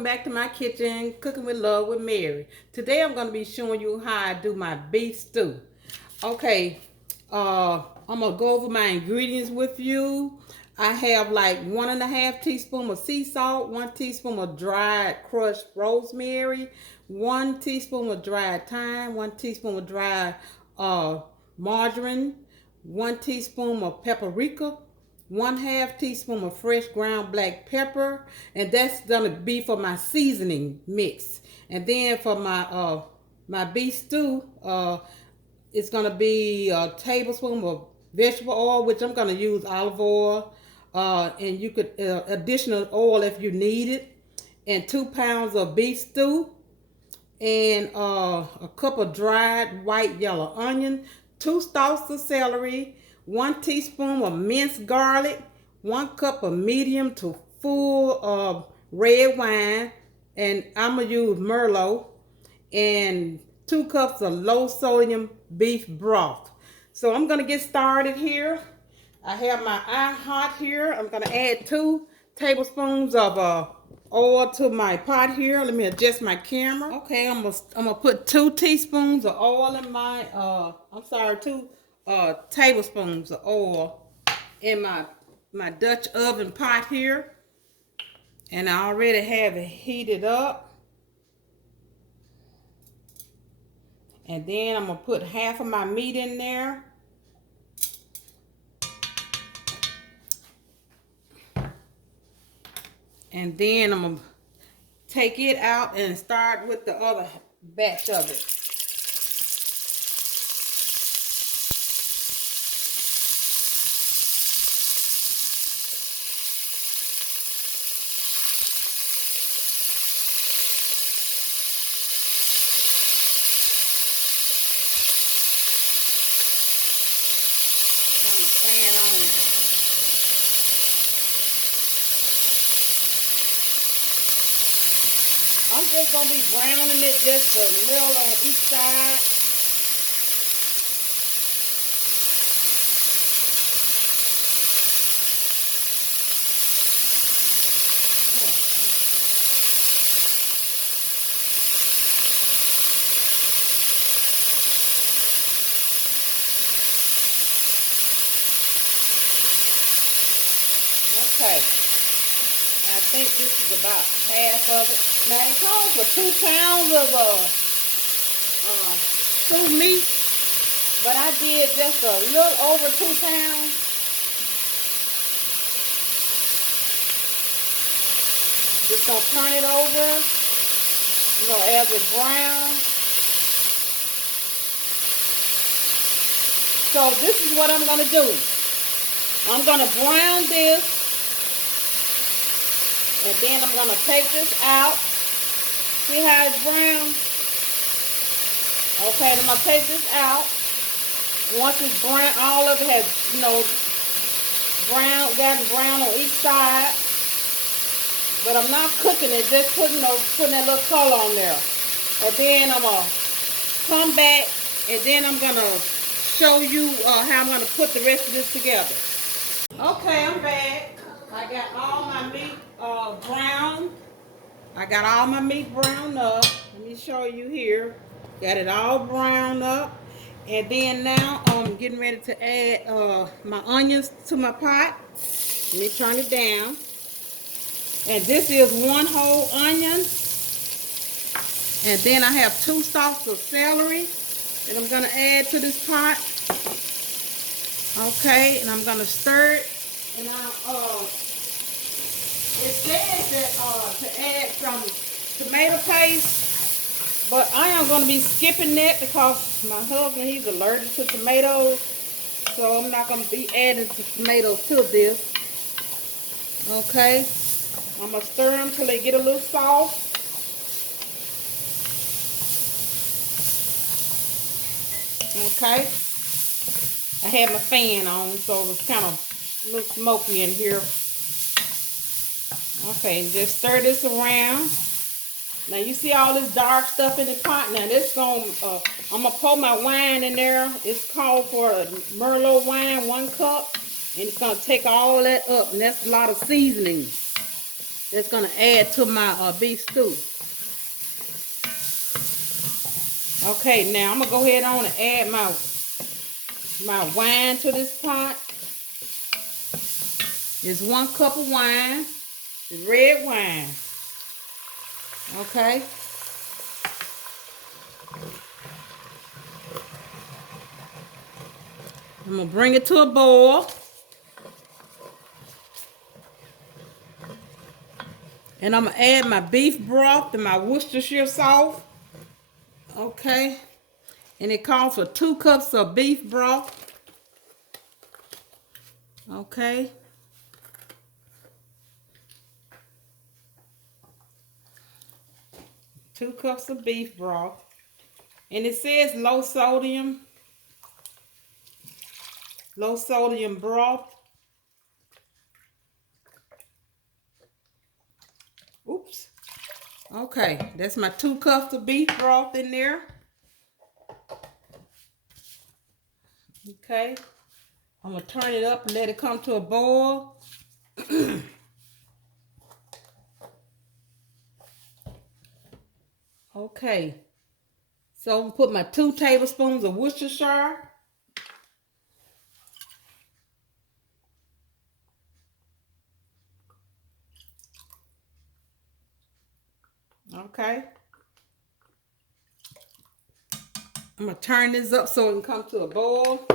welcome back to my kitchen, Cooking with Love with Mary. Today I'm going to be showing you how I do my beef stew. Okay, I'm going to go over my ingredients with you. I have like 1.5 teaspoons of sea salt, 1 teaspoon of dried crushed rosemary, 1 teaspoon of dried thyme, 1 teaspoon of dried margarine, 1 teaspoon of paprika, 1/2 teaspoon of fresh ground black pepper, and that's gonna be for my seasoning mix. And then for my my beef stew, it's gonna be a tablespoon of vegetable oil, which I'm gonna use olive oil, and you could additional oil if you need it, and 2 pounds of beef stew, and a cup of dried white yellow onion, 2 stalks of celery, 1 teaspoon of minced garlic, 1 cup of medium to full red wine, and I'm going to use Merlot, and 2 cups of low sodium beef broth. So I'm going to get started here. I have my iron hot here. I'm going to add 2 tablespoons of oil to my pot here. Let me adjust my camera. Okay, I'm gonna put 2 teaspoons of oil in my 2 tablespoons of oil in my Dutch oven pot here, and I already have it heated up. And then I'm gonna put half of my meat in there. And then I'm gonna take it out and start with the other batch of it. Turn the fan on. I'm just going to be browning it just a little on each side. Okay. I think this is about half of it. Now it calls for 2 pounds of stew meat, but I did just a little over 2 pounds. Just gonna turn it over, as it browns. So this is what I'm gonna do. I'm gonna brown this, and then I'm gonna take this out. See how it's brown? Okay, I'm gonna take this out. Once it's brown, all of it has, gotten brown on each side. But I'm not cooking it, just putting that little color on there. And then I'm gonna come back, and then I'm gonna show you how I'm gonna put the rest of this together. Okay, I'm back. I got all my meat brown. I got all my meat browned up. Let me show you here. Got it all browned up. And then now I'm getting ready to add my onions to my pot. Let me turn it down. And this is 1 whole onion. And then I have 2 stalks of celery that I'm going to add to this pot. Okay, and I'm going to stir it. And it says that to add some tomato paste, but I am going to be skipping that because my husband, he's allergic to tomatoes, so I'm not going to be adding the tomatoes to this. Okay, I'm going to stir them till they get a little soft. Okay, I have my fan on, so it's kind of a little smoky in here. Okay, just stir this around. Now you see all this dark stuff in the pot. Now this I'm gonna pour my wine in there. It's called for a Merlot wine, 1 cup, and it's gonna take all that up. And that's a lot of seasoning. that's gonna add to my beef stew. Okay, now I'm gonna go ahead on and add my wine to this pot. It's 1 cup of wine. It's red wine. Okay. I'm gonna bring it to a boil. And I'm gonna add my beef broth and my Worcestershire sauce. Okay. And it calls for 2 cups of beef broth. Okay. Two cups of beef broth. And it says low sodium broth. Oops. Okay, that's my 2 cups of beef broth in there. Okay. I'm gonna turn it up and let it come to a boil. Okay. So I'm gonna put my 2 tablespoons of Worcestershire. Okay. I'm gonna turn this up so it can come to a boil.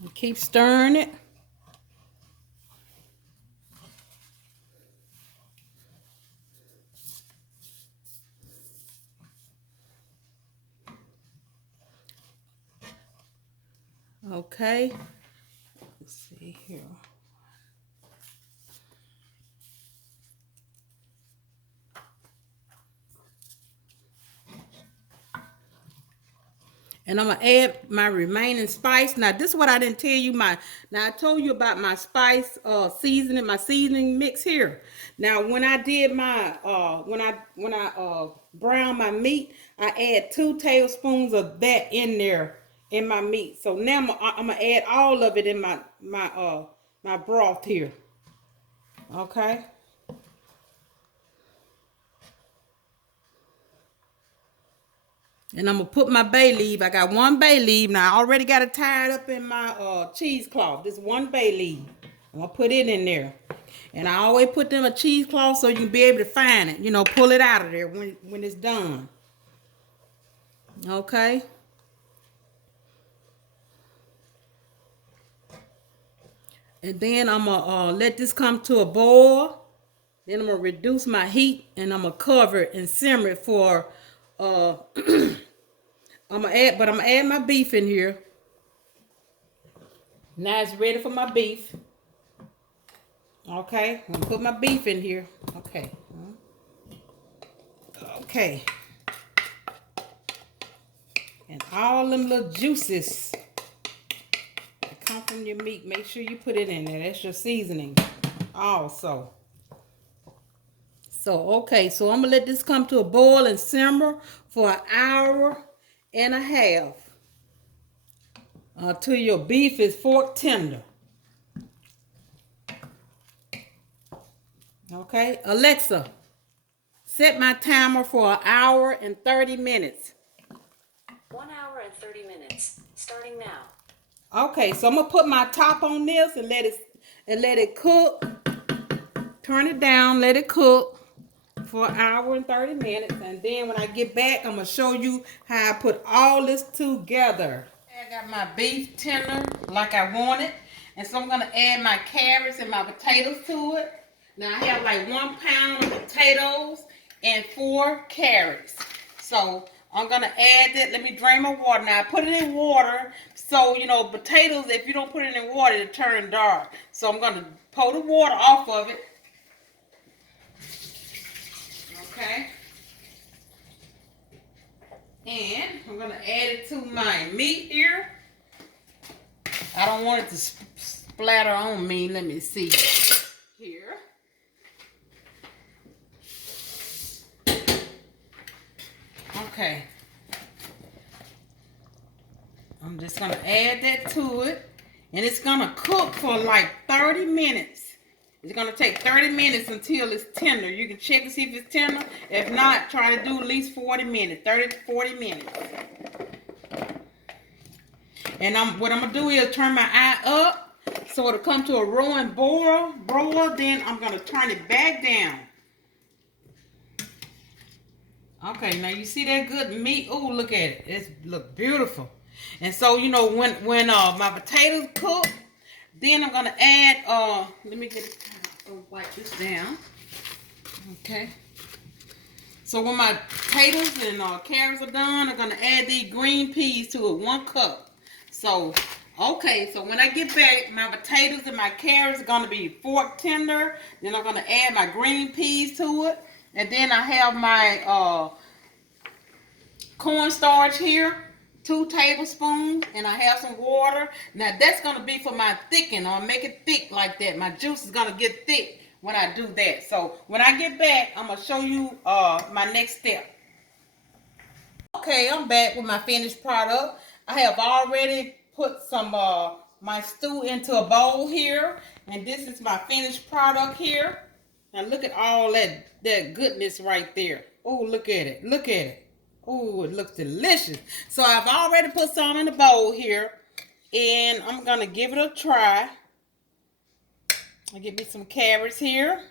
And keep stirring it. Okay. Let's see here. And I'm gonna add my remaining spice. Now this is what I didn't tell you. Now I told you about my spice seasoning, my seasoning mix here. Now when I did my when I brown my meat, I add 2 tablespoons of that in there in my meat. So now I'm gonna add all of it in my broth here. Okay. And I'm gonna put my bay leaf. I got 1 bay leaf. Now I already got it tied up in my cheesecloth. This 1 bay leaf. I'm gonna put it in there. And I always put them a cheesecloth so you can be able to find it. You know, pull it out of there when it's done. Okay. And then I'm gonna let this come to a boil. Then I'm gonna reduce my heat and I'm gonna cover it and simmer it for I'm gonna add my beef in here. Now it's ready for my beef. Okay, I'm gonna put my beef in here. Okay. Okay. And all them little juices that come from your meat, make sure you put it in there. That's your seasoning also. So, okay, so I'm gonna let this come to a boil and simmer for 1.5 hours until your beef is fork tender. Okay, Alexa, set my timer for 1 hour and 30 minutes. 1 hour and 30 minutes, starting now. Okay, so I'm gonna put my top on this and let it cook. Turn it down, let it cook for 1 hour and 30 minutes, and then when I get back, I'm gonna show you how I put all this together. I got my beef tender like I want it, and so I'm gonna add my carrots and my potatoes to it. Now I have like 1 pound of potatoes and 4 carrots. So I'm gonna add that. Let me drain my water. Now I put it in water, so you know potatoes, if you don't put it in water, it'll turn dark. So I'm gonna pour the water off of it. Okay. And I'm gonna add it to my meat here. I don't want it to splatter on me. Let me see here. Okay. I'm just gonna add that to it, and it's gonna cook for like 30 minutes. It's gonna take 30 minutes until it's tender. You can check and see if it's tender. If not, try to do at least 40 minutes, 30 to 40 minutes. And what I'm gonna do is turn my eye up so it'll come to a rolling broil. Then I'm gonna turn it back down. Okay, now you see that good meat? Oh, look at it. It look beautiful. And so, you know, when my potatoes cook, then I'm gonna add let me get it, wipe this down. Okay. So when my potatoes and carrots are done, I'm gonna add these green peas to it, 1 cup. So, okay, so when I get back, my potatoes and my carrots are gonna be fork tender. Then I'm gonna add my green peas to it. And then I have my cornstarch here, 2 tablespoons, and I have some water. Now that's gonna be for my thickening. I'll make it thick like that. My juice is gonna get thick when I do that. So when I get back, I'm gonna show you my next step. Okay, I'm back with my finished product. I have already put some my stew into a bowl here, and this is my finished product here. Now look at all that goodness right there. Oh, look at it. Look at it. Oh, it looks delicious. So I've already put some in the bowl here, and I'm gonna give it a try. I'll get me some carrots here,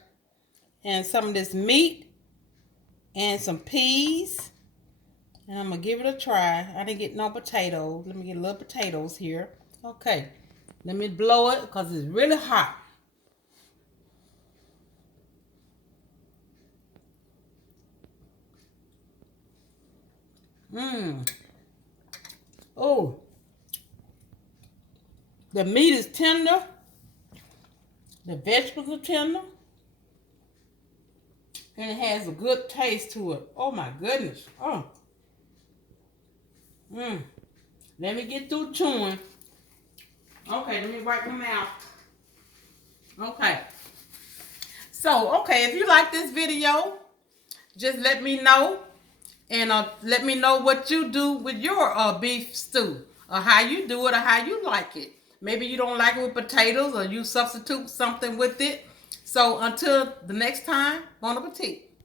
and some of this meat, and some peas. And I'm going to give it a try. I didn't get no potatoes. Let me get a little potatoes here. Okay. Let me blow it because it's really hot. Oh. The meat is tender. The vegetables are tender. And it has a good taste to it. Oh my goodness. Oh. Let me get through chewing. Okay, let me wipe my mouth. Okay. So, okay, if you like this video, just let me know. And let me know what you do with your beef stew. Or how you do it or how you like it. Maybe you don't like it with potatoes or you substitute something with it. So, until the next time, bon appetit.